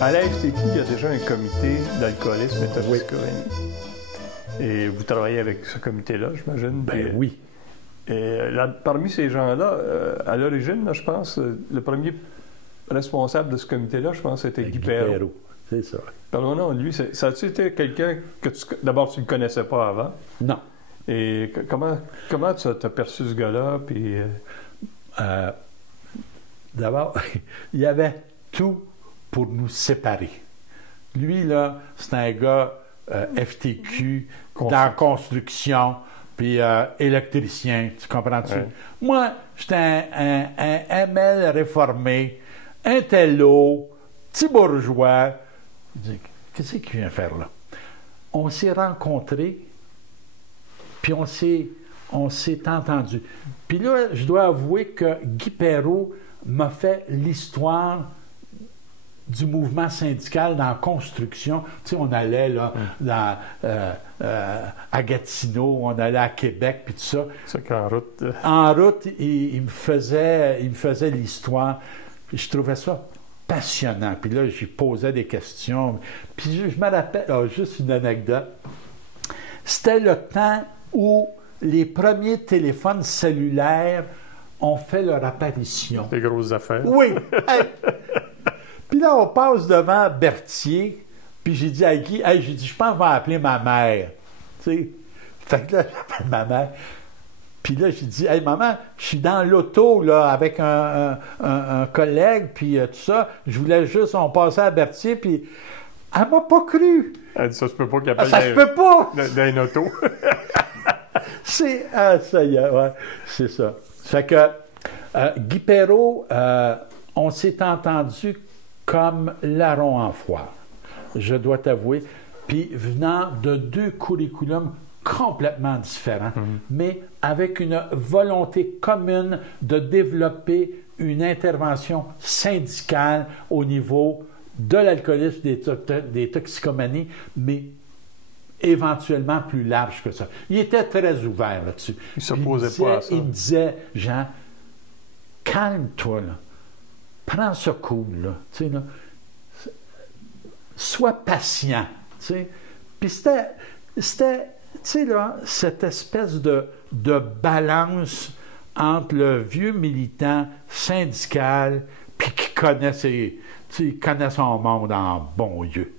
À la FTQ, il y a déjà un comité d'alcoolisme et toxicomanie. Et vous travaillez avec ce comité-là, j'imagine. Ben oui. Et là, parmi ces gens-là, à l'origine, là, je pense, le premier responsable de ce comité-là, je pense, c'était Guy Perrault. C'est ça. Parlons-nous de lui. Ça a-tu été quelqu'un que d'abord, tu ne connaissais pas avant? Non. Et comment tu as perçu ce gars-là? Puis, d'abord, il y avait tout pour nous séparer. Lui, là, c'est un gars FTQ, dans la construction, puis électricien, tu comprends-tu? Ouais. Moi, j'étais un ML réformé, un télo, petit bourgeois. Je dis, qu'est-ce qu'il vient faire là? On s'est rencontrés, puis on s'est entendu. Puis là, je dois avouer que Guy Perrault m'a fait l'histoire du mouvement syndical dans la construction. Tu sais, on allait là, à Gatineau, on allait à Québec, puis tout ça. C'est qu'en route... En route, il me faisait l'histoire. Je trouvais ça passionnant. Puis là, j'y posais des questions. Puis je me rappelle, juste une anecdote. C'était le temps où les premiers téléphones cellulaires ont fait leur apparition. Des grosses affaires. Oui! Hey. Puis là, on passe devant Berthier, puis j'ai dit à Guy, hey, j'ai dit, je pense qu'on va appeler ma mère. Tu sais? Fait que là, j'appelle ma mère. Puis là, j'ai dit, hey, maman, je suis dans l'auto, là, avec un collègue, puis tout ça. Je voulais juste, on passait à Berthier, puis elle m'a pas cru. Elle dit, ça se peut pas qu'il appelle ça se peut pas! Dans une auto. Ça y est, ouais, c'est ça. Fait que Guy Perrault, on s'est entendu comme larron en foire, je dois t'avouer, puis venant de deux curriculums complètement différents, mais avec une volonté commune de développer une intervention syndicale au niveau de l'alcoolisme, des toxicomanies, mais éventuellement plus large que ça. Il était très ouvert là-dessus. Il s'opposait pas à ça. Il me disait, Jean, calme-toi, là. Prends ce cool, là. Tu sais, là. Sois patient. Tu sais. Puis c'était, tu sais, là, cette espèce de balance entre le vieux militant syndical puis qui connaît il connaît son monde en bon Dieu.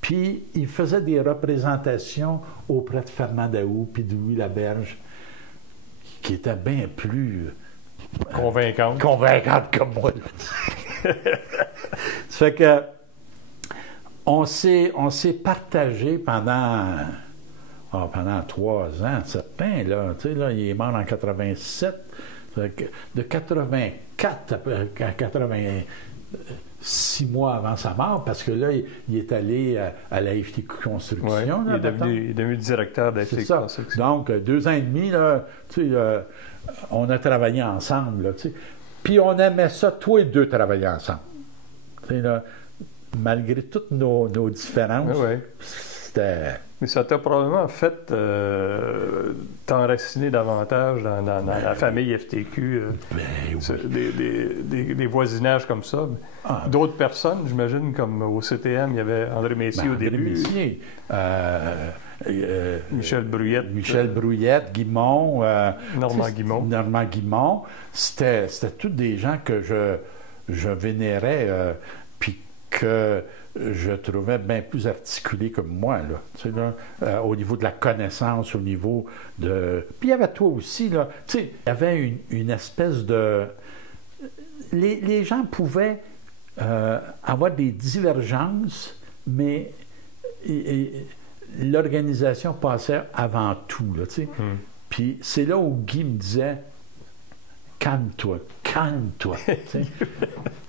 Puis il faisait des représentations auprès de Fernand Daoust puis de Louis Laberge qui étaient bien plus convaincantes que moi. Ça fait que on s'est partagé pendant 3 ans, certain, là. Tu sais, là, il est mort en 87. De 84 à 86 mois avant sa mort, parce que là, il est allé à la FTQ Construction. Ouais, là, il est devenu directeur de la FTQ Construction. Donc, 2 ans et demi, là, tu sais, on a travaillé ensemble, là, tu sais. Puis on aimait ça, tous les deux travailler ensemble. Tu sais, là, malgré toutes nos différences, c'était... Mais ça t'a probablement fait t'enraciner davantage dans la famille FTQ. Des voisinages comme ça. D'autres personnes, j'imagine, comme au CTM, il y avait André Messier au début. Messier, Michel Brouillette, Guimond. Normand Guimond. C'était tous des gens que je vénérais, puis que je trouvais bien plus articulé que moi, là, tu sais, là, au niveau de la connaissance, au niveau de... Puis il y avait toi aussi, là, tu sais, il y avait une espèce de... Les gens pouvaient avoir des divergences, mais l'organisation passait avant tout, là, tu sais. Puis c'est là où Guy me disait, calme-toi, tu sais.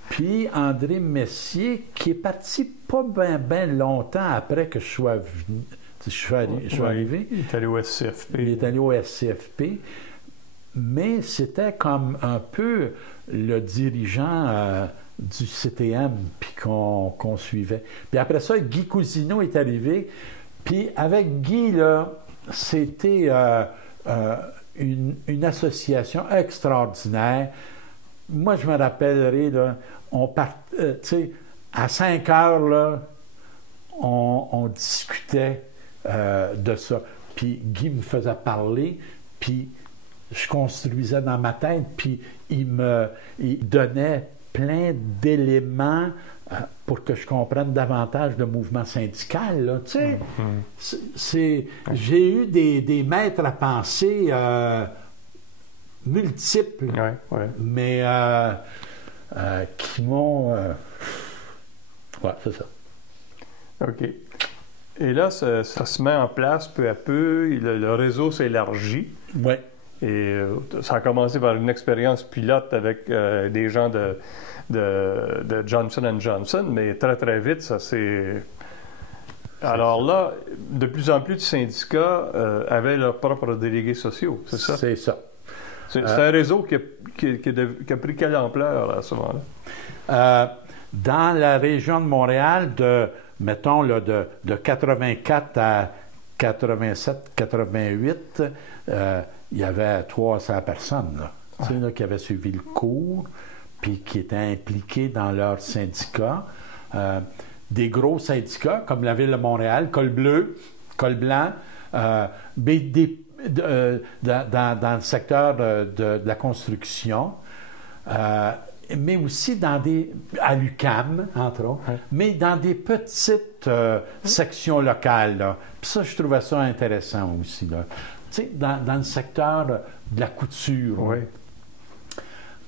Puis André Messier, qui est parti pas bien longtemps après que je sois arrivé. Il est allé au SCFP. Il est allé au SCFP. Mais c'était comme un peu le dirigeant du CTM puis qu'on suivait. Puis après ça, Guy Cousineau est arrivé. Puis avec Guy, là, c'était une association extraordinaire. Moi, je me rappellerai, là, tu sais, à 5 heures, là, on discutait de ça. Puis Guy me faisait parler, puis je construisais dans ma tête, puis il donnait plein d'éléments pour que je comprenne davantage le mouvement syndical. Là, tu sais, j'ai eu des maîtres à penser multiples, mais qui m'ont... ouais, c'est ça. OK. Et là, ça se met en place peu à peu, le réseau s'élargit. Oui. Et ça a commencé par une expérience pilote avec des gens de Johnson & Johnson, mais très, très vite, ça s'est... Alors là, de plus en plus de syndicats avaient leurs propres délégués sociaux, c'est ça? C'est ça. C'est un réseau qui a pris quelle ampleur à ce moment-là? Dans la région de Montréal, mettons, là, de 84 à 87, 88, il y avait 300 personnes là, qui avaient suivi le cours, puis qui étaient impliqués dans leur syndicat. Des gros syndicats, comme la Ville de Montréal, Col bleu, Col blanc, dans le secteur de la construction, mais aussi à l'UQAM, entre autres, mais dans des petites sections locales. Là. Puis ça, je trouvais ça intéressant aussi. Là. Tu sais, dans le secteur de la couture. Oui.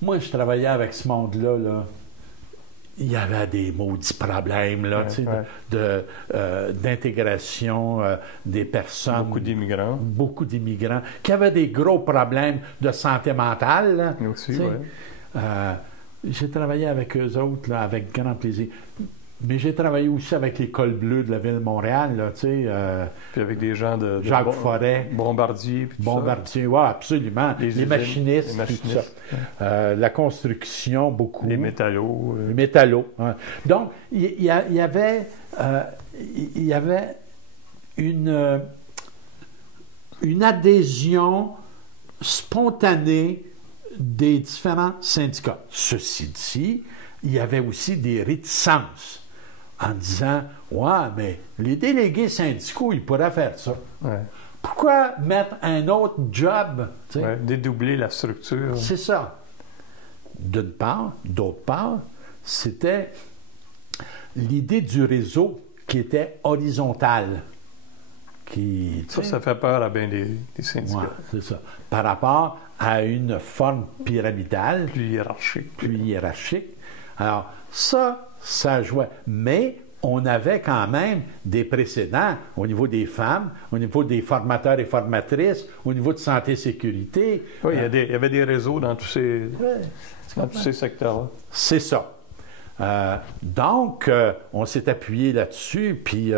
Moi, je travaillais avec ce monde-là. Là. Il y avait des maudits problèmes là, tu sais, d'intégration des personnes. Beaucoup d'immigrants. Qui avaient des gros problèmes de santé mentale. Là, aussi, oui. J'ai travaillé avec eux autres là, avec grand plaisir. Mais j'ai travaillé aussi avec les cols bleus de la Ville de Montréal, là, tu sais. Puis avec des gens de Jacques Forêt. Bombardier. Bombardier, oui, absolument. Les machinistes. Tout ça. La construction, beaucoup. Les métallos. Les métallos. Hein. Donc, il y avait une adhésion spontanée des différents syndicats. Ceci dit, il y avait aussi des réticences en disant « Ouais, mais les délégués syndicaux, ils pourraient faire ça. Ouais. Pourquoi mettre un autre job? » Dédoubler la structure. C'est ça. D'une part. D'autre part, c'était l'idée du réseau qui était horizontale. Ça fait peur à bien des syndicats. Ouais, c'est ça. Par rapport à une forme pyramidale. Plus hiérarchique. Alors, ça jouait. Mais on avait quand même des précédents au niveau des femmes, au niveau des formateurs et formatrices, au niveau de santé et sécurité. Oui, il y avait des réseaux dans tous ces secteurs-là. C'est ça. Donc, on s'est appuyé là-dessus, puis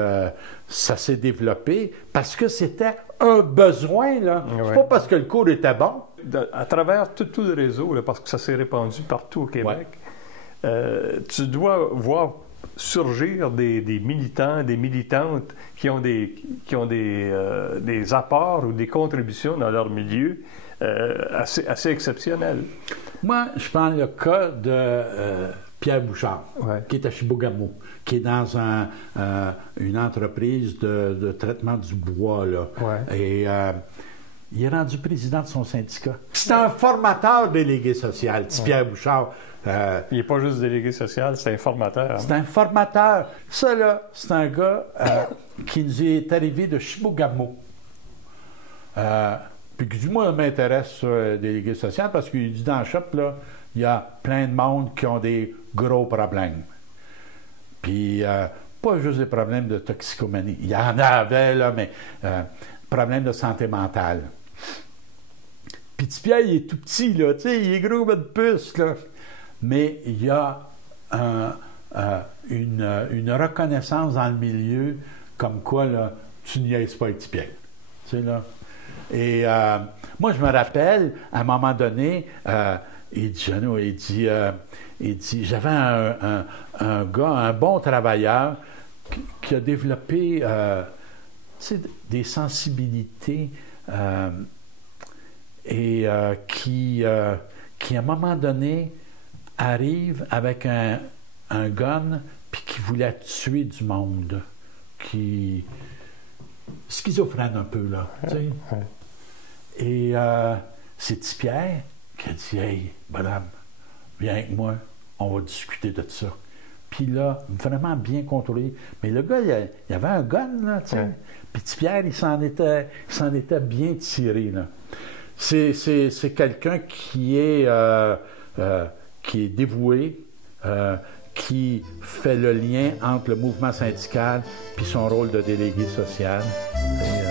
ça s'est développé parce que c'était un besoin, là. C'est pas parce que le cours était bon. À travers tout le réseau, là, parce que ça s'est répandu partout au Québec, tu dois voir surgir des militants, des militantes qui ont des apports ou des contributions dans leur milieu assez exceptionnels. Moi, je prends le cas de Pierre Bouchard, qui est à Chibougamau, qui est dans une entreprise de traitement du bois. Là. Et il est rendu président de son syndicat. C'est un formateur délégué social, Pierre Bouchard. Il n'est pas juste délégué social, c'est un formateur. Hein? C'est un formateur. Ça, là, c'est un gars qui nous est arrivé de Chibougamau. Puis qui dit, moi, ça m'intéresse, délégué social, parce qu'il dit dans le shop, là, il y a plein de monde qui ont des gros problèmes. Puis, pas juste des problèmes de toxicomanie. Il y en avait, là, mais problèmes de santé mentale. Puis, Pierre, il est tout petit, là, tu sais, il est gros de puce, là. Mais il y a une reconnaissance dans le milieu comme quoi, là, tu niaises pas avec Pierre. Tu sais, là. Et moi, je me rappelle, à un moment donné, il dit, j'avais un gars, un bon travailleur, qui a développé des sensibilités et qui, à un moment donné, arrive avec un gun, puis qui voulait tuer du monde, qui... schizophrène un peu, là, tu sais. Et c'est petit Pierre qui a dit « Hey, madame, viens avec moi, on va discuter de ça. » Puis là, vraiment bien contrôlé. Mais le gars, il avait un gun, là, tu sais. Puis petit Pierre, il s'en était bien tiré, là. C'est quelqu'un qui est dévoué, qui fait le lien entre le mouvement syndical puis son rôle de délégué social. Et,